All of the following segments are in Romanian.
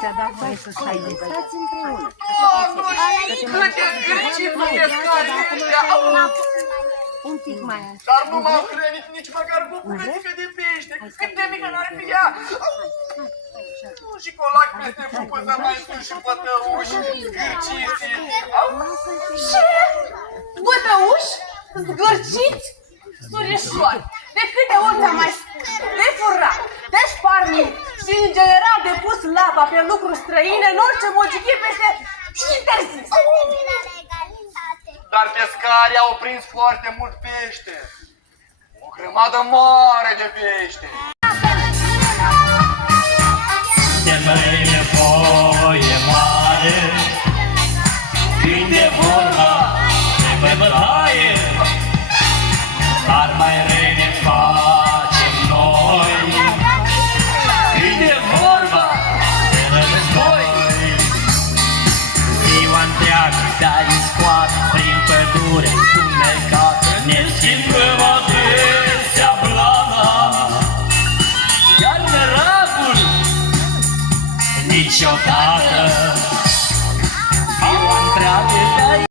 ți-a dat voie să stai de stați împreună. Câte zgârcit nu e scare ăștia! Un pic mai așa. Dar nu m-am hrănit nici măcar cu o bucățică de pește. Cât de mică n-ar fi ea! Nu și colac peste pupăză mai sus și bătăuși, zgârciți! Ce? Bătăuși? Zgârciți? Surișoare, de câte ori ți-am mai de furat, de șparnit și în general de pus laba pe lucruri străine, în orice mogichie peste interzis. Dar pescarii au prins foarte mult pește. O grămadă mare de pește. De mai nevoie mare, când e vorba de bătaie, dar mai rene facem noi, când e vorba de război. Ziua întreagă de-ai scoat prin pădure, întunecat, ne schimbăm adesea blana, iar meragul niciodată. Ziua întreagă de-ai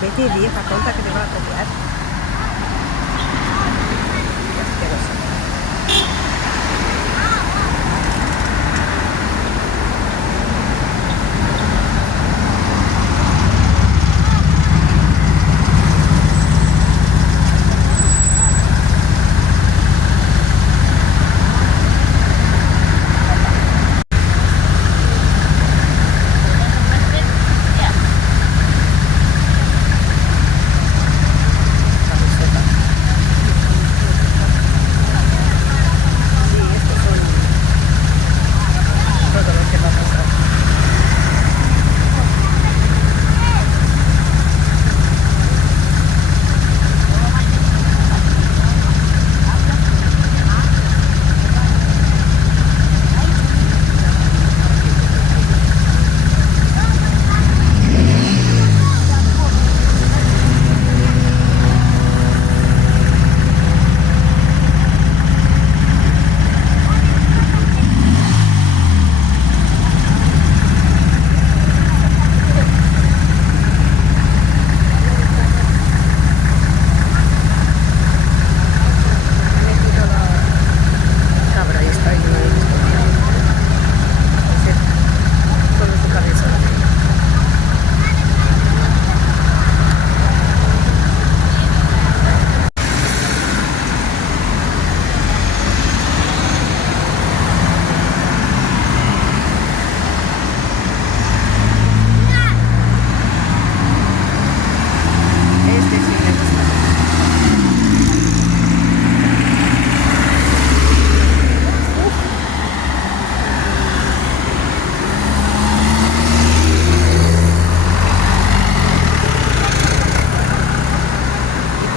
Betty, vieja tonta que te va a copiar. Qué asquerosa.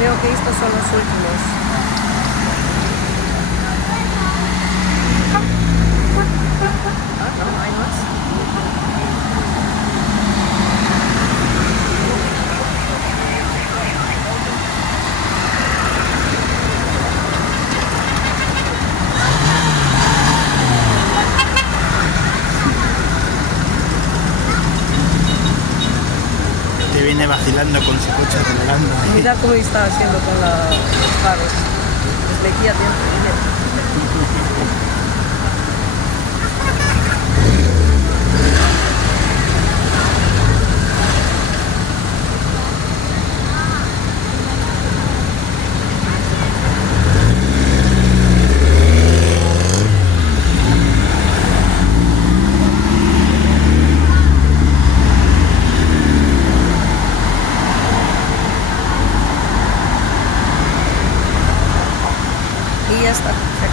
Creo que estos son los últimos. Ah, no, hay más. Te viene vacilando con su coche acelerando. Mira cómo está haciendo con los faros. Les metía tiempo. ya está. Se